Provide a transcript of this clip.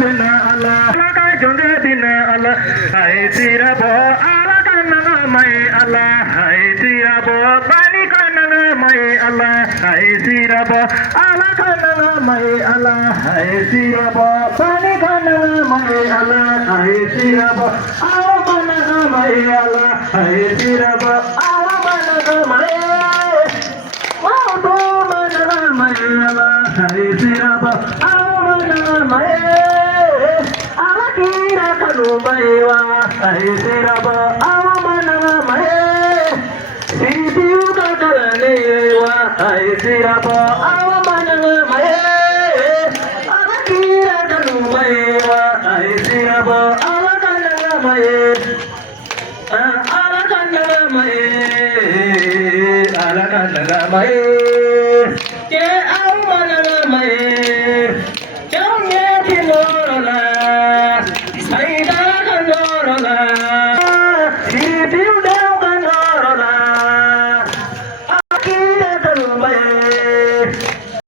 bina Allah alaka jonge bina Allah hai sirabo alaka nanga mai Allah hai sirabo pani kananga mai Allah hai sirabo alaka nanga mai Allah hai sirabo pani kananga mai Allah hai sirabo alaka nanga mai Allah hai sirabo alaka nanga mai hai siraba alaka mai alakira kanu maiwa hai siraba alaka mai sidiu kakalewa hai siraba alaka mai alakira kanu maiwa hai siraba alaka mai alaka mai alaka mai